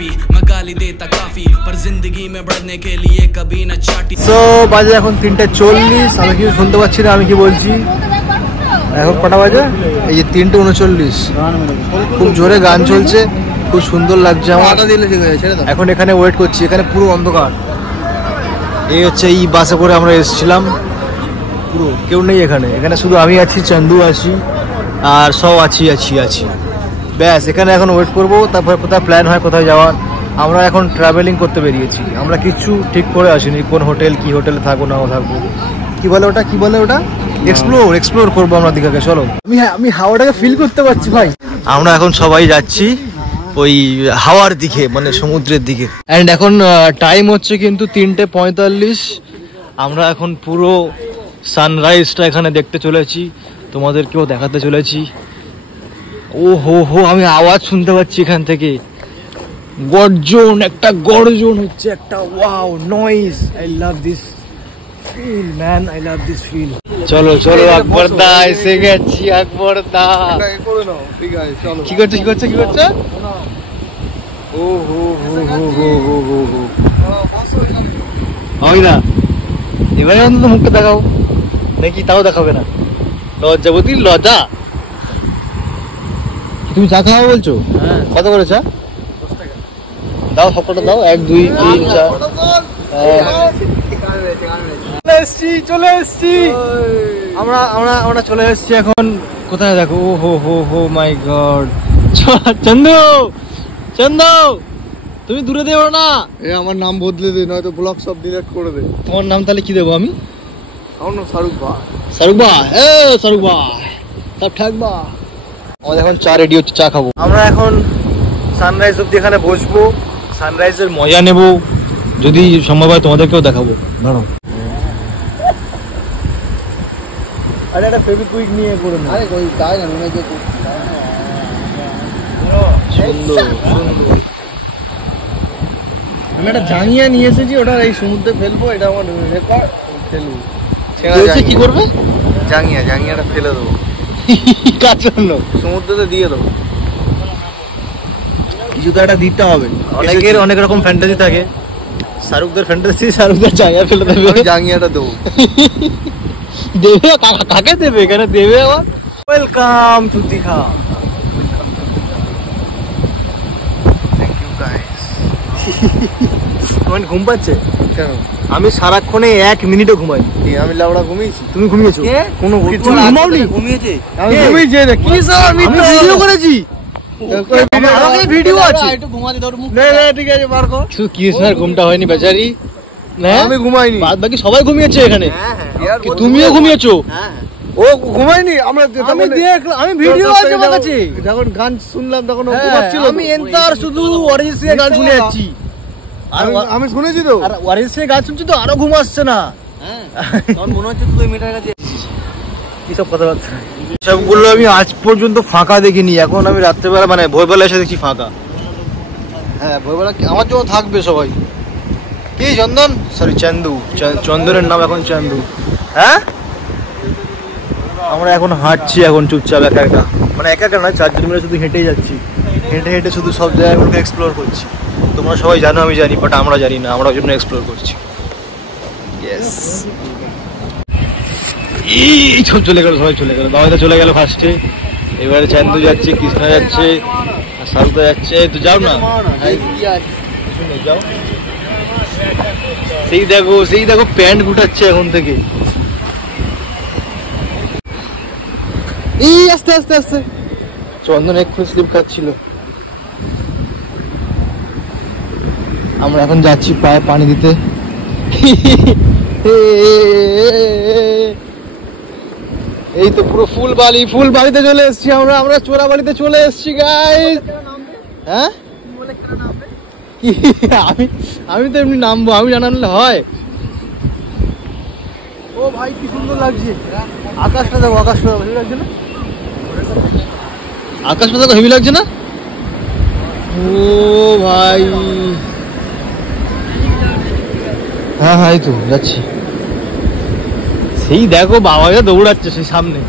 पापी मैं गाली देता काफी पर जिंदगी में बढ़ने के लिए कभी न चाटी। সো বাজে এখন 3:40। আমি কি শুনতে পাচ্ছি না আমি কি বলছি? এখন কটা বাজে? এই যে 3:39। খুব জোরে গান চলছে, খুব সুন্দর লাগছে আমার। এখন এখানে ওয়েট করছি, এখানে পুরো অন্ধকার। এই হচ্ছে এই বাসে করে আমরা এসেছিলাম, পুরো কেউ নেই এখানে। এখানে শুধু আমি আছি, চন্দু আছি আর সব আছি ব্যাস। এখানে এখন ওয়েট করবো, তারপরে কোথায় প্ল্যান হয় কোথায় যাওয়ার। আমরা এখন ট্রাভেলিং করতে বেরিয়েছি, আমরা কিছু ঠিক করে আসিনি কোন হোটেল, কি হোটেলে থাকবো না থাকবো, কি বলে ওটা এক্সপ্লোর করবো আমরা দীঘাকে। চলো, আমি হাওয়াটাকে ফিল করতে পারছি ভাই। আমরা এখন সবাই যাচ্ছি ওই হাওয়ার দিকে, মানে সমুদ্রের দিকে। অ্যান্ড এখন টাইম হচ্ছে কিন্তু 3:45। আমরা এখন পুরো সানরাইজটা এখানে দেখতে চলেছি, তোমাদেরকেও দেখাতে চলেছি। ও হো আমি আওয়াজ শুনতে পাচ্ছি এখান থেকে, গর্জন হচ্ছে একটা। Wow noise, I love this feel man, I love this feel. চলো আকবর দা এসে গেছি। আকবর দা কি করছে? ও হো আমি না, এবারে অন্তত মুখটা দেখাও নাকি? তাও দেখাবে না? লজ্জাবতী লজ্জা। তুমি চা খাওয়া বলছো? কত করে চা? দাও, সবকটা দাও। 1 2 3 4। চলে এসছি আমরা চলে এসছি এখন। কোথায় দেখো? ও হো মাই গড। চন্দু তুমি দূরে দেবো না। আমার নাম বদলে দে, নয়তো ব্লগ সব ডিলিট করে দে। তোমার নাম তাহলে কি দেবো আমি? আমার নাম শাহরুখ ভাই। শাহরুখ ভাই সব ঠাকবা। আমাদের এখন চা রেডি হচ্ছে, চা খাবো। আমরা এখন সানরাইজ অব্দি এখানে বসবো, সানরাইজের মজা নেব, যদি সম্ভব হয় তোমাদেরকেও দেখাবো। দাঁড়াও, আরে একটা ফেভিকুইক নিয়ে করে না। আরে কই তাই না, মনে হচ্ছে সুন্দর। আমি একটা জাঙ্গিয়া নিয়ে এসেছি, ওটা এই সমুদ্রে ফেলবো। এটা আমার রেকর্ড। ফেলবো কি করবে? জাঙ্গিয়াটা ফেলে দেবো। কার জন্য? সমুদ্রে দিয়ে দেবো। কিছু তো একটা দিতে হবে। অনেকের অনেক রকম ফ্যান্টাসি থাকে। শাহরুখদের ফ্যান্টাসি, শাহরুখদের জাঙ্গিয়া ফেলে দেবে। জাঙ্গিয়াটা দেবো। দেবে কাকে দেবে? এখানে দেবে আবার। Welcome to Digha. তোমার ঘুম পাচ্ছে কেন? আমি সারাক্ষণে 1 মিনিটও ঘুমাই। আমি লাউড়া ঘুমিয়েছি। তুমি ঘুমিয়েছো? কোনো ঘুমাওনি? ঘুমিয়েছে। আমি ঘুমিয়েছি। কি স্যার, আমি ভিডিও করেছি। ভিডিও আছে। একটু ঘুমাতে দাও মুখ। না ঠিক আছে, বার কর। কি স্যার, ঘুমটা হয়নি বেচারি? না আমি ঘুমাইনি, বাদ বাকি সবাই ঘুমিয়েছে এখানে। হ্যাঁ তুমিও ঘুমিয়েছো? হ্যাঁ ও ঘুমাইনি। আমি ভিডিও আছে আমার কাছে। যখন গান শুনলাম তখন ও ঘুমাচ্ছিল। আমি এন্টার শুধু অরিজিৎ সিং এর গান শুনে যাচ্ছি। আর আমি শুনেছি তো, আর অরিজিৎ সিং এর গান শুনছি তো আরো ঘুম আসছে না। হ্যাঁ তখন মনে হচ্ছে তুই মেটার কাছে কি সব কথাবার্তা। সবগুলো আমি আজ পর্যন্ত ফাঁকা দেখিনি। এখন আমি রাত্রেবেলা মানে ভোরবেলা এসে দেখছি ফাঁকা। হ্যাঁ ভোরবেলা আমার জন্য থাকবে সবাই। কি চন্দন, সরি চন্দু, চন্দনের নাম এখন চন্দু। হ্যাঁ আমরা এখন হাঁটছি, এখন চুপচাপ একা মানে একা নয়, 4 জন মিলে শুধু হেঁটেই যাচ্ছি। হেঁটে শুধু সব জায়গাগুলোকে এক্সপ্লোর করছি। তোমরা সবাই জানো, আমি জানি, বাট আমরা জানি না, আমরা ওই জন্য এক্সপ্লোর করছি। সব চলে গেল, সবাই চলে গেল। বাবাইদা চলে গেল ফার্স্টে, এবারে চন্দু যাচ্ছে, কৃষ্ণা যাচ্ছে, শাহরুখা যাচ্ছে। তো যাও না, যাও। সেই দেখো প্যান্ট গুটাচ্ছে এখন থেকে। এই আস্তে চন্দন এক্ষুনি স্লিপ খাচ্ছিল। আমরা এখন যাচ্ছি পায়ে পানি দিতে। এই তো পুরো ফুল বাড়িতে চলে এসছি আমরা চোরা বাড়িতে চলে এসছি গাইস। হ্যাঁ আমি তো এমনি নামবো, আমি জানালে হয়। ও ভাই কি সুন্দর লাগছে আকাশটা, দেখো আকাশটা হেভি লাগছে না? আকাশটা দেখো হেভি লাগছে না? ও ভাই হ্যাঁ এই তো যাচ্ছি। সেই দেখো বাবা দৌড়াচ্ছে সেই সামনে।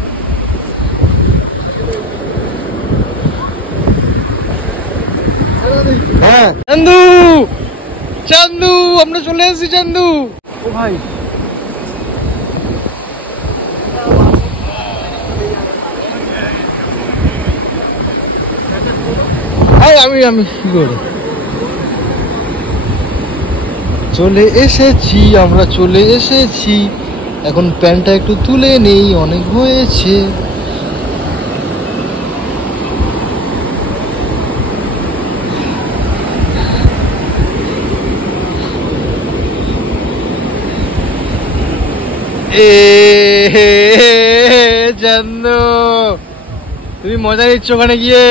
হ্যাঁ চান্দু, চান্দু আমরা চলে এসেছি চান্দু। ও ভাই আমি কি করে চলে এসেছি, আমরা চলে এসেছি। এখন প্যান্টটা একটু তুলে নেই, অনেক হয়েছে। চান্দু তুমি মজা নিচ্ছ ওখানে গিয়ে।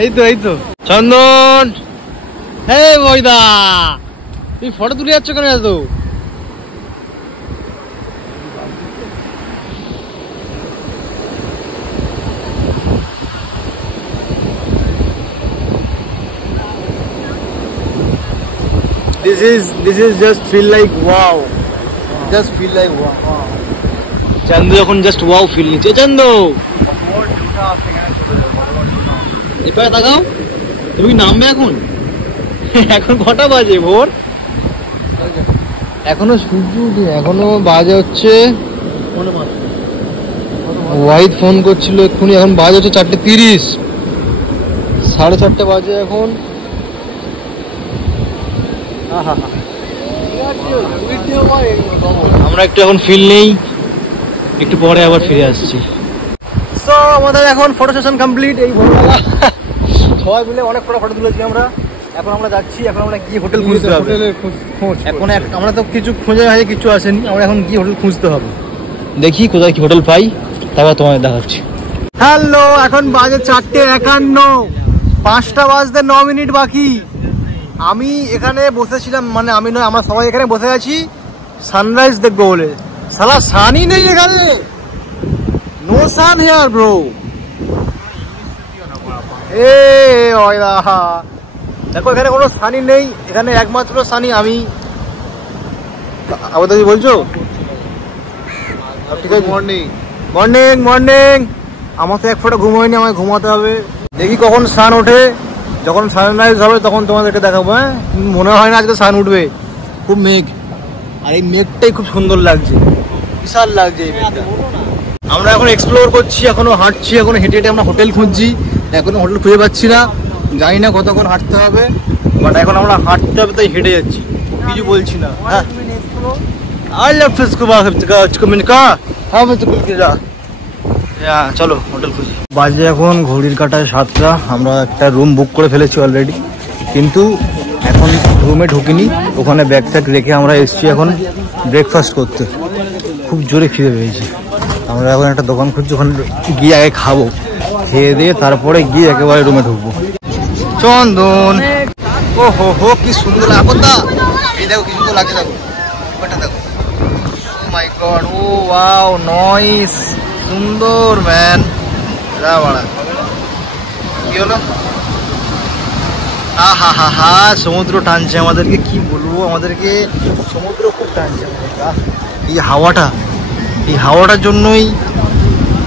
এই তো চন্দন, হে বইদা তুই ফটো তুলে যাচ্ছ কেন এত? This is just feel like wow, just feel like wow. চান্দু এখন জাস্ট ওয়াও ফিল নিচ্ছে। চান্দু এবার তাকাও, তুমি নামবে এখন? এখন কটা বাজে? ভোর, এখনো সূর্য উঠে, এখনো বাজে হচ্ছে। ওয়াহিদ ফোন করছিল এক্ষুনি, এখন বাজে হচ্ছে 4:30, 4:30 বাজে এখন। আমরা একটু এখন ফিল নেই, একটু পরে আবার ফিরে আসছি। তো আমাদের এখন ফটো সেশন কমপ্লিট। এই ভোরবেলা সবাই মিলে অনেক ফটো তুলেছি আমরা। এখন আমরা যাচ্ছি, এখন আমরা গিয়ে হোটেল খুঁজতে হবে। এখন আমরা তো কিছু খুঁজে আছে, কিছু আসেনি, আমরা এখন গিয়ে হোটেল খুঁজতে হবে। দেখি কোথায় কি হোটেল পাই, তারপর তোমাদের দেখাচ্ছি। হ্যালো, এখন বাজে 4:51, 5টা বাজতে 9 মিনিট বাকি। আমি এখানে বসেছিলাম, মানে আমি নয়, আমরা সবাই এখানে বসে আছি সানরাইজ দেখবো বলে। সালা সানই নেই এখানে, নো সান হেয়ার ব্রো। দেখো এখানে কোনো সানি নেই, এখানে একমাত্র সানি আমি। আবার তুমি বলছো ঠিক আছে। Morning morning morning. আমার তো এক ফোঁটা ঘুম হয়নি, আমায় ঘুমাতে হবে। দেখি কখন সান ওঠে, যখন সানরাইজ হবে তখন তোমাদেরকে দেখাবো। হ্যাঁ, মনে হয় না আজকে সান উঠবে, খুব মেঘ, আর এই মেঘটাই খুব সুন্দর লাগছে, বিশাল লাগছে এই মেঘটা। আমরা এখন এক্সপ্লোর করছি, এখনো হাঁটছি, এখনো হেঁটে হেঁটে আমরা হোটেল খুঁজছি। এখনো হোটেল খুঁজে পাচ্ছি না, জানি না কতক্ষণ হাঁটতে হবে, বাট এখন আমরা হাঁটতে হবে তাই হেঁটে যাচ্ছি, কিছু বলছি না। হ্যাঁ চলো হোটেল খুঁজি। বাজে এখন ঘড়ির কাঁটায় 7টা। আমরা একটা রুম বুক করে ফেলেছি অলরেডি, কিন্তু এখন রুমে ঢুকিনি, ওখানে ব্যাগ ট্যাগ রেখে আমরা এসছি এখন ব্রেকফাস্ট করতে। খুব জোরে খিদে পেয়েছি, আমরা এখন একটা দোকান খুঁজছি, ওখানে গিয়ে আগে খাবো, খেয়ে দিয়ে তারপরে গিয়ে একেবারে রুমে ঢুকবো। চন্দন, ও হো হো কি সুন্দর আপদা, এই দেখো কি সুন্দর লাগছে, দেখো ব্যাপারটা দেখো। ও my god, O wow nice, সুন্দর ম্যান। যা বাড়া, কি হলো? আহা হা হা, সমুদ্র টানছে আমাদেরকে, কি বলবো, আমাদেরকে সমুদ্র খুব টানছে আমাদেরকে। এই হাওয়াটা, এই হাওয়াটার জন্যই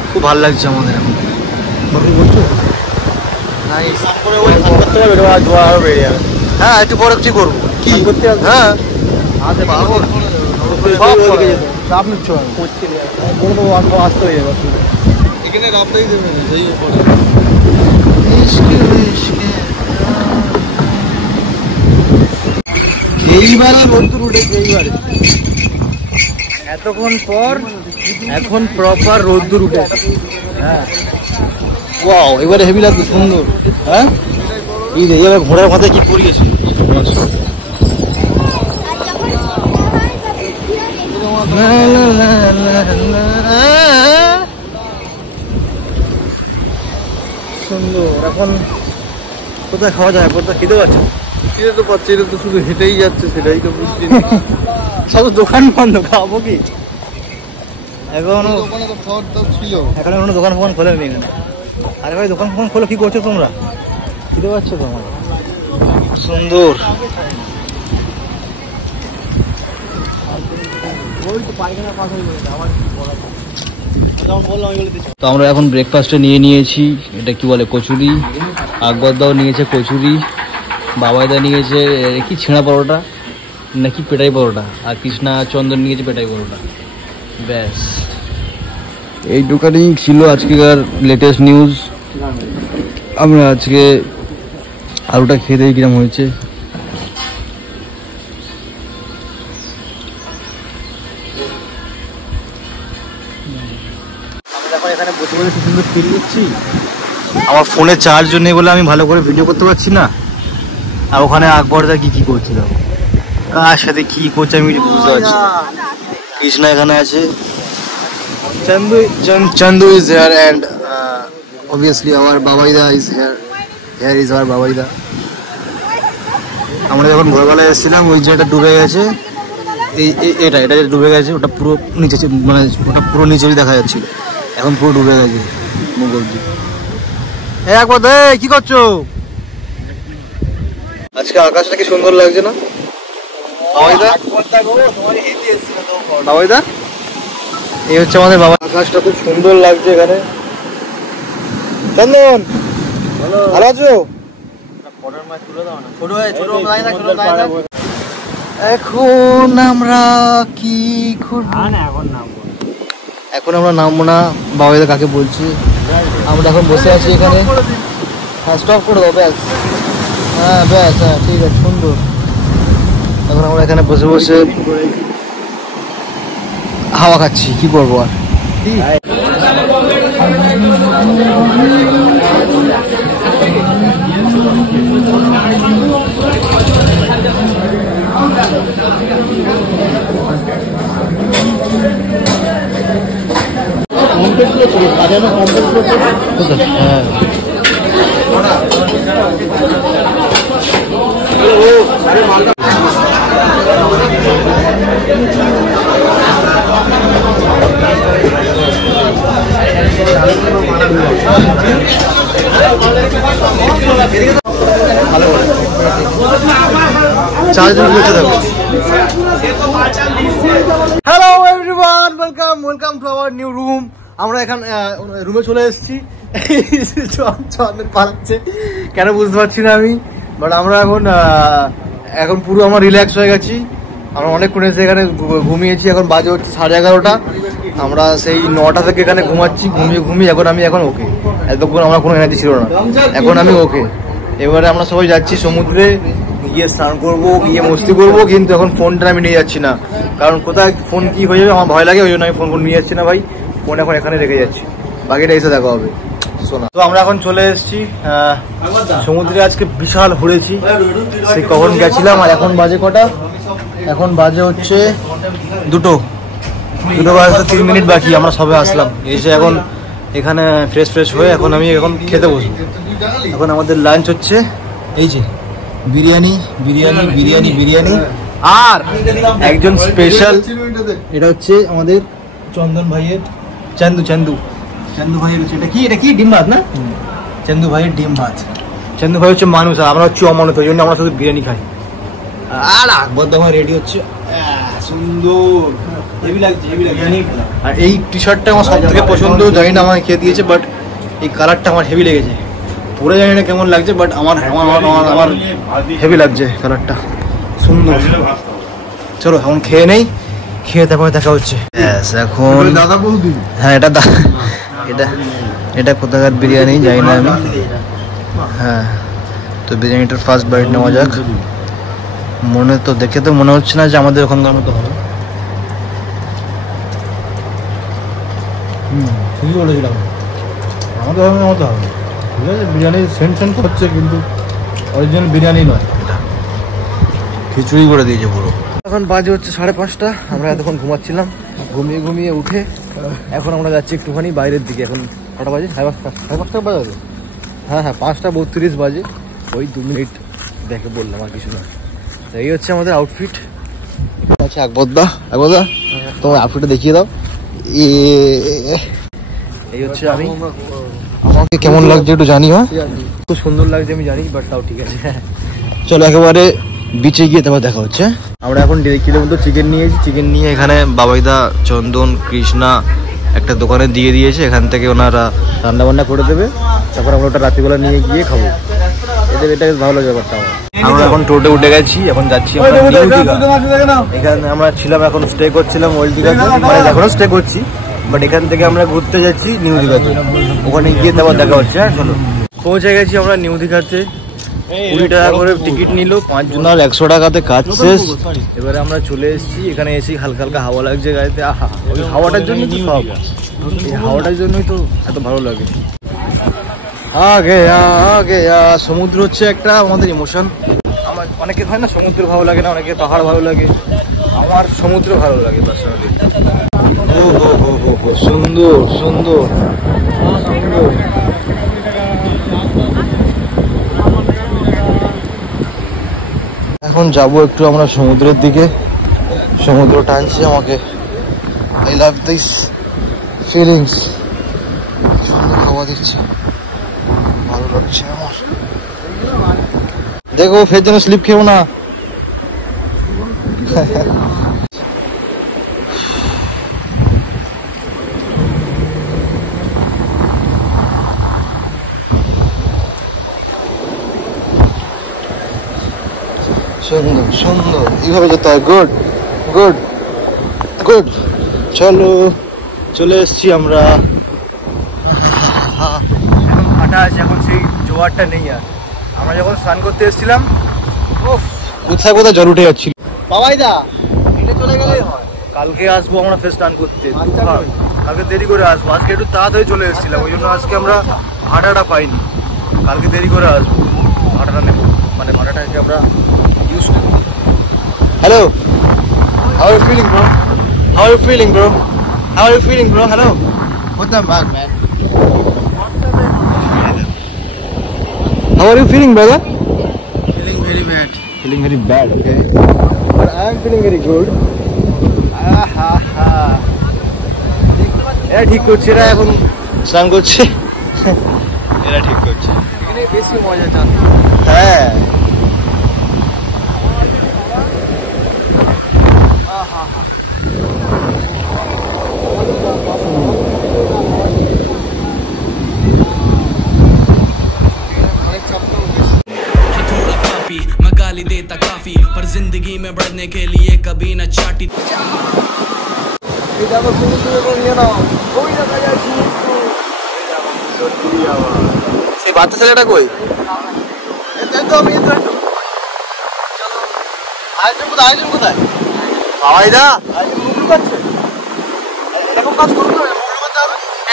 খুব ভালো লাগছে আমাদের এখন। বলছো হ্যাঁ, একটু পরে কি করবো, কি করতে? হ্যাঁ আসতে হয়ে যাবে, এখানে রাস্তাই দেবে। এইবারে রোদ্দুর উঠেছে, এইবারে এতক্ষণ পর এখন প্রপার রোদ্দুর উঠেছে। হ্যাঁ ওয়াও, এবারে হেভি লাগছে, সুন্দর। হ্যাঁ এই যে এবার ঘোড়ার মাথায় কি পরিয়েছে, সুন্দর। এখন কোথায় খাওয়া যায়, কোথায় খেতে পাচ্ছে? খিদে তো পাচ্ছে, এটা তো শুধু হেঁটেই যাচ্ছে, সেটাই তো বুঝছি। সব দোকান বন্ধ, খাবো কি? এখনো ছিল, এখন এখনো দোকান ফোকান খোলেনি এখানে। আরে ভাই দোকান ফোকান খোলো, কি করছো তোমরা? খিদে পাচ্ছে তোমার? সুন্দর। তো আমরা এখন ব্রেকফাস্টে নিয়ে নিয়েছি, এটা কি বলে কচুরি, আকবরদাও নিয়েছে কচুরি, বাবাইদা নিয়েছে কি ছেঁড়া পরোটা নাকি পেটাই পরোটা, আর কৃষ্ণা চন্দন নিয়েছে পেটাই পরোটা। ব্যাস এই দোকানেই ছিল আজকের লেটেস্ট নিউজ। আমরা আজকে আলুটা খেয়ে দেখি কিরম হয়েছে। এখানে বসে বসে কি সুন্দর ফিল দিচ্ছি, আমার ফোনে চার্জ নেই বলে আমি ভালো করে ভিডিও করতে পারছি না। আর ওখানে আকবরদা কি কি করছিল, কার সাথে কি করছে আমি বুঝতে পারছি। কৃষ্ণা এখানে আছে, Chandu is here and obviously our Babaida is here. Here is our Babaida. আমরা যখন ভোরবেলায় এসেছিলাম ওই জায়গাটা ডুবে গেছে, এটা ডুবে গেছে, ওটা পুরো নিচে মানে ওটা পুরো নিচেই দেখা যাচ্ছিল, এখন পুরো ডুবে গেছে মুখ অব্দি। একবার দে কি করছো? আজকে আকাশটা কি সুন্দর লাগছে না বাবাইদা? বাবাইদা এই হচ্ছে আমাদের বাবা, আকাশটা খুব সুন্দর লাগছে এখানে। চন্দন ভালো আছো? এখন আমরা কি এখন আমরা নামবো না, বাবাইদা কাকে বলছি। আমরা এখন বসে আছি এখানে, হ্যাঁ স্টপ করে দাও ব্যাস, হ্যাঁ ব্যাস, হ্যাঁ ঠিক আছে সুন্দর। এখন আমরা এখানে বসে বসে হাওয়া খাচ্ছি, কি করবো আর। Hello everyone, welcome to our new room. আমরা এখন রুমে চলে এসেছি, চন্দন পালাচ্ছে কেন বুঝতে পারছি না আমি, বাট আমরা এখন পুরো আমরা রিল্যাক্স হয়ে গেছি। আমরা অনেকক্ষণ এসে এখানে ঘুমিয়েছি, এখন বাজে হচ্ছে 11:30। আমরা সেই 9টা থেকে এখানে ঘুমাচ্ছি, ঘুমিয়ে এখন আমি ওকে, এতক্ষণ আমার কোনো এনার্জি ছিল না, এখন আমি ওকে। এবারে আমরা সবাই যাচ্ছি সমুদ্রে, গিয়ে স্নান করবো, গিয়ে মস্তি করবো, কিন্তু এখন ফোনটা আমি নিয়ে যাচ্ছি না, কারণ কোথায় ফোন কি হয়ে যাবে আমার ভয় লাগে, ওই জন্য আমি ফোন নিয়ে যাচ্ছি না ভাই, ফোন এখন এখানে রেখে যাচ্ছি, বাকিটা এসে দেখা হবে। শোনা তো আমরা এখন চলে এসেছি সমুদ্রে, আজকে বিশাল ঘুরেছি, সেই কখন গেছিলাম আর এখন বাজে কটা, এখন বাজে হচ্ছে 2 বাজতে 3 মিনিট বাকি, আমরা সবে আসলাম, এসে এখন এখানে ফ্রেশ হয়ে এখন আমি খেতে বসবো। এখন আমাদের লাঞ্চ হচ্ছে এই যে বিরিয়ানি, আর একজন স্পেশাল, এটা হচ্ছে আমাদের চন্দন ভাইয়ের, চান্দু ভাইয়ের হচ্ছে এটা কি ডিম ভাত না, চান্দু ভাইয়ের ডিম ভাত। চান্দু ভাই হচ্ছে মানুষ, আর আমরা হচ্ছে অমানুষ, ওই জন্য আমরা শুধু বিরিয়ানি খাই। আর আকবর দমা রেডি হচ্ছে, সুন্দর হেভি লাগছে। আর এই টি শার্টটা আমার সব থেকে পছন্দ, জানি না আমাকে খেয়ে দিয়েছে, বাট এই কালারটা আমার হেভি লেগেছে, পরে জানি না কেমন লাগছে, বাট আমার হেভি লাগছে কালারটা, সুন্দর। চলো এখন খেয়ে নেই, খেয়ে তারপরে দেখা হচ্ছে। এখন দাদা বৌদি, হ্যাঁ এটা কোথাকার বিরিয়ানি জানি না আমি, হ্যাঁ তো বিরিয়ানিটার ফার্স্ট বাইট নেওয়া যাক। দেখে তো মনে হচ্ছে না যে আমাদের ওখানকার মতো হবে। ঠিকই বলেছিলাম, আমাদের ওখানকার মতো হবে, ঠিক আছে। বিরিয়ানি সেন্ট করছে, কিন্তু অরিজিনাল বিরিয়ানি নয়, খিচুড়ি করে দিয়েছে পুরো। এখন বাজে হচ্ছে 5:30, আমরা এতক্ষণ ঘুমাচ্ছিলাম, ঘুমিয়ে উঠে এখন আমরা যাচ্ছি একটুখানি বাইরের দিকে। এখন কটা বাজে? 5:30 বাজে, হ্যাঁ 5:32 বাজে, ওই 2 মিনিট দেখে বললাম, আর কিছু না। এই হচ্ছে আমাদের আউটফিট। আচ্ছা আকবরদা তোমার আউটফিটটা দেখিয়ে দাও। এই হচ্ছে আমি, আমাকে কেমন লাগছে একটু জানিও, খুব সুন্দর লাগছে আমি জানি, বাট তাও ঠিক আছে। চলো একেবারে বিচে গিয়ে তারপর দেখা হচ্ছে। আমরা এখন 1.5 কিলোর মতো চিকেন নিয়েছি, চিকেন নিয়ে এখানে বাবাইদা, চন্দন, কৃষ্ণা একটা দোকানে দিয়ে দিয়েছে, এখান থেকে ওনারা রান্না বান্না করে দেবে, তারপর আমরা ওটা রাত্রিবেলা নিয়ে গিয়ে খাবো। এটা বেশ ভালো লাগে ব্যাপারটা। আমরা এখন টোটে উঠে গেছি, এখন যাচ্ছি এখানে আমরা ছিলাম, এখন স্টে করছিলাম ওল্ড দীঘাতে, মানে এখনো স্টে করছি, বাট এখান থেকে আমরা ঘুরতে যাচ্ছি নিউ দীঘাতে, ওখানে গিয়ে তারপর দেখা হচ্ছে। হ্যাঁ চলো, পৌঁছে গেছি আমরা নিউ দীঘাতে। 20 টাকা করে টিকিট নিল, 5 জনের 100 টাকাতে কাজ শেষ। এবারে আমরা চলে এসেছি, এখানে এসে হালকা হালকা হাওয়া লাগছে গাড়িতে। আহা, ওই হাওয়াটার জন্যই তো সব, এই হাওয়াটার জন্যই তো এত ভালো লাগে। আগে সমুদ্র হচ্ছে একটা আমাদের ইমোশন। আমার অনেকে হয় না সমুদ্র ভালো লাগে না, অনেকে পাহাড় ভালো লাগে, আমার সমুদ্র ভালো লাগে পার্সোনালি। সুন্দর সুন্দর সুন্দর। এখন যাব একটু আমরা সমুদ্রের দিকে, সমুদ্র টানছে আমাকে। আই লাভ দিস ফিলিংস, সুন্দর হাওয়া দিচ্ছে, ভালো লাগছে আমার। দেখো ফের যেন স্লিপ খেও না। সুন্দর সুন্দর, এইভাবে যেতে হয়। Good good good. চলো, চলে এসছি আমরা। এখন ভাটা আছে, এখন সেই জোয়ারটা নেই আর। আমরা যখন স্নান করতে এসেছিলাম, কোথায় কোথায় জল উঠে যাচ্ছিল। বাবাই দা হেঁটে চলে গেলেই হয়। কালকে আসবো আমরা ফের স্নান করতে, কালকে দেরি করে আসবো। আজকে একটু তাড়াতাড়ি চলে এসেছিলাম, ওই জন্য আজকে আমরা ভাটাটা পাইনি। কালকে দেরি করে আসবো, ভাটাটা নেবো, মানে ভাটাটাকে আমরা ইউজ করবো। Hello, how are you feeling bro? How are you feeling bro? How are you feeling bro? Hello. What the fuck man? How are you feeling brother? Feeling very bad. Feeling very bad, okay. But I am feeling very good. এরা ঠিক করছে, এরা এখন স্নান করছে, এরা ঠিক করছে। এখানে বেশি মজা চান। হ্যাঁ मैं गाली देता काफी, पर जिंदगी में बढ़ने के लिए कभी न चाटी। সেই বাচ্চা ছেলেটা কই? আয়োজন কোথায়? বাবাই দা এরকম কাজ করতে হবে,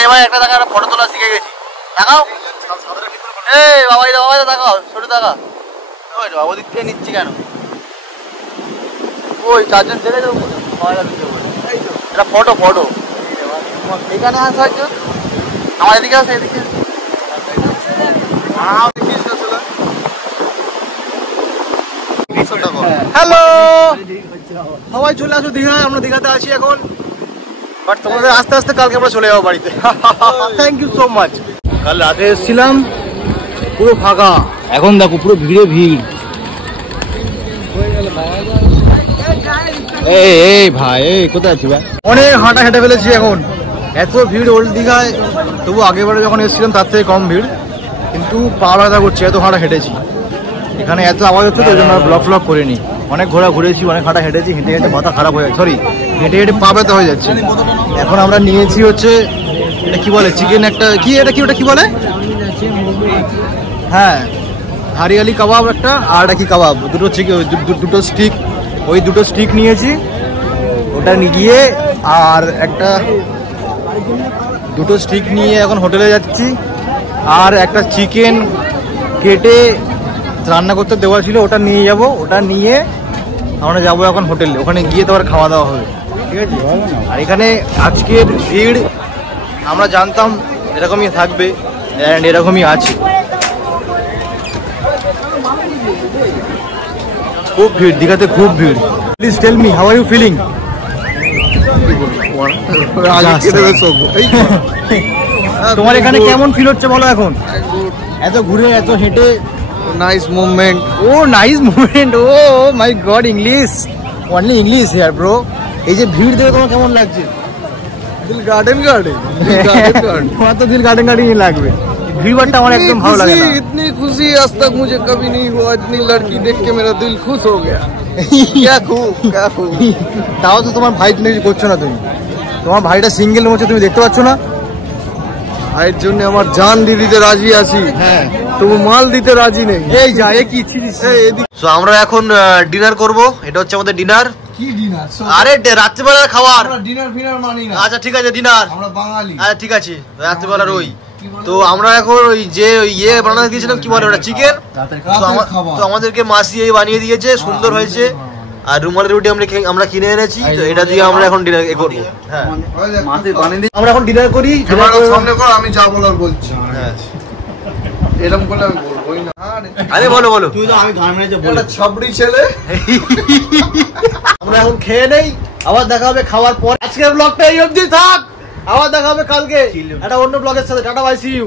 এবার একটা টাকা ফটো তোলা শিখে গেছি। দেখাও, এই বাবাই দা দেখাও, ছোট টাকা বাবু দিক থেকে নিচ্ছি কেন? ওই 4 জন ছেলে দেবো, এটা ফটো ফটো এখানে আসা একজন, আমার এদিকে আসে, এদিকে। হ্যালো, সবাই চলে আসো দীঘায়। আমরা দীঘাতে আছি এখন, বাট তোমাদের আস্তে আস্তে কালকে আমরা চলে যাবো বাড়িতে। Thank you so much. কাল রাতে এসেছিলাম, পুরো ফাঁকা, এখন দেখো পুরো ভিড়ে ভিড়। এই ভাই, এই কোথায় আছি ভাই? অনেক হাঁটা হেঁটে ফেলেছি এখন, এত ভিড় ওল্ড দীঘায়। তবু আগেবারে যখন এসেছিলাম তার থেকে কম ভিড়, কিন্তু পা ব্যথা করছে, এত হাঁটা হেঁটেছি। এখানে এত আওয়াজ হচ্ছে তো, ওই জন্য ব্লগ ফ্লগ করিনি। অনেক ঘোরা ঘুরেছি, অনেক হাঁটা হেঁটেছি, হেঁটে হেঁটে মাথা খারাপ হয়ে যাচ্ছে, সরি হেঁটে হেঁটে পা ব্যথা হয়ে যাচ্ছে। এখন আমরা নিয়েছি হচ্ছে, এটা কি বলে, চিকেন একটা কি, এটা কি, ওটা কি বলে, হ্যাঁ হারিয়ালি কাবাব একটা, আর এটা কি কাবাব, দুটো চিকেন, দুটো স্টিক, ওই দুটো স্টিক নিয়েছি, ওটা নিয়ে আর একটা দুটো স্টিক নিয়ে এখন হোটেলে যাচ্ছি। আর একটা চিকেন কেটে রান্না করতে দেওয়া ছিল, ওটা নিয়ে যাব, ওটা নিয়ে আমরা যাবো এখন হোটেলে, ওখানে গিয়ে তোমার খাওয়া দাওয়া হবে, ঠিক আছে। আর এখানে আজকের ভিড় আমরা জানতাম এরকমই থাকবে, অ্যান্ড এরকমই আছে, খুব ভিড় দীঘাতে, খুব ভিড়। Please tell me, how are you feeling? তোমার এখানে কেমন ফিল হচ্ছে বলো এখন? এত ঘুরে, এত হেঁটে, nice movement. Oh nice movement, oh my god, English, only English here bro. এই যে ভিড় দেখে তোমার কেমন লাগছে? दिल गार्डन তোমার তো দিল গার্ডেন গার্ডেনই লাগবে। গ্রিবারটা আমার একদম ভালো লাগে না। इतनी खुशी आज तक मुझे कभी नहीं हुआ, इतनी लड़की देख के मेरा दिल खुश हो गया। क्या खूब। তাও তো তোমার ভাই তুমি কিছু করছো না, তুমি তোমার ভাইটা সিঙ্গেল হচ্ছে, তুমি দেখতে পাচ্ছ না? ভাইয়ের জন্য আমার জান দিতে রাজি আছি, হ্যাঁ তবু মাল দিতে রাজি নেই। এই যা এ কি তো আমরা এখন ডিনার করব। এটা হচ্ছে আমাদের ডিনার। কি ডিনার? আরে রাত্রিবেলার খাবার। আমরা ডিনার ফিনার মানি না। আচ্ছা ঠিক আছে ডিনার। আমরা বাঙালি। আচ্ছা ঠিক আছে রাত্রিবেলার ওই। তো আমরা এখন ওই যে ইয়ে বানাতে দিয়েছিলাম, কি বলে ওটা, চিকেন। তো আমাদেরকে মাসি এই বানিয়ে দিয়েছে, সুন্দর হয়েছে। আর রুমালের রুটি আমরা কিনে এনেছি, তো এটা দিয়ে আমরা এখন ডিনার করবো। হ্যাঁ আমরা এখন ডিনার করি। সামনে কর, আমি যা বলার বলছি। এরকম করলে আমি বলবোই না। আরে বলো তুই তো আমি গান মেরেছে বল। একটা ছাবড়ি ছেলে। আমরা এখন খেয়ে নেই, আবার দেখা হবে খাওয়ার পর। আজকের ব্লগটা এই অবধি থাক, আবার দেখা হবে কালকে একটা অন্য ব্লগের সাথে। Tata bye, see you.